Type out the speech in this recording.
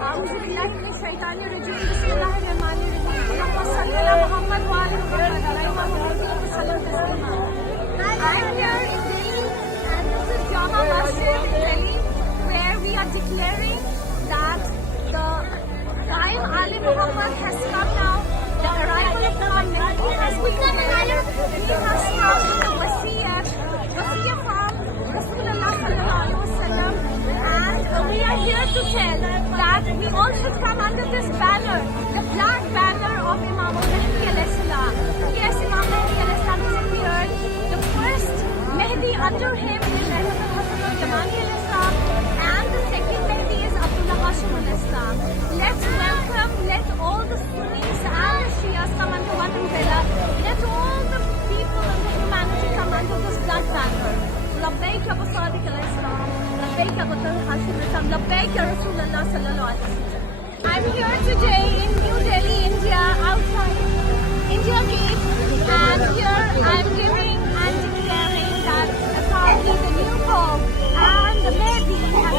أعوذ بالله من الشيطان الرجيم بسم الله الرحمن الرحيم اللهم صل على محمد وآل محمد عليهم وسلم تسليما. I'm here in Delhi and this is Jama Masjid in Delhi where we are declaring that the time Ali Muhammad has come now. The arrival of Imam Mahdi has been declared. He has come with a wasiyah from Rasulullah sallallahu alaihi wasallam, and we are here to tell that we all should come under this banner, the black banner of Imam Mahdi alayhi salam. Yes, Imam Mahdi alayhi salam has appeared. The first Mahdi under him is Hazrat Yamani alayhi salam, and the second Mahdi is Abdullah Hashim alayhi salam. Let's welcome, let all the Sunnis and the Shias come under one umbrella. Let all the people of humanity come under this black banner. Labbaik Abu Sadiq alayhi salam, Labbaik Abu Hashim alayhi salam, Labbaik Ya Rasulullah sallallahu alaihi wasallam. I'm here today in New Delhi, India, outside India Gate, and here I'm giving and declaring that apparently the new Pope and the Mahdi has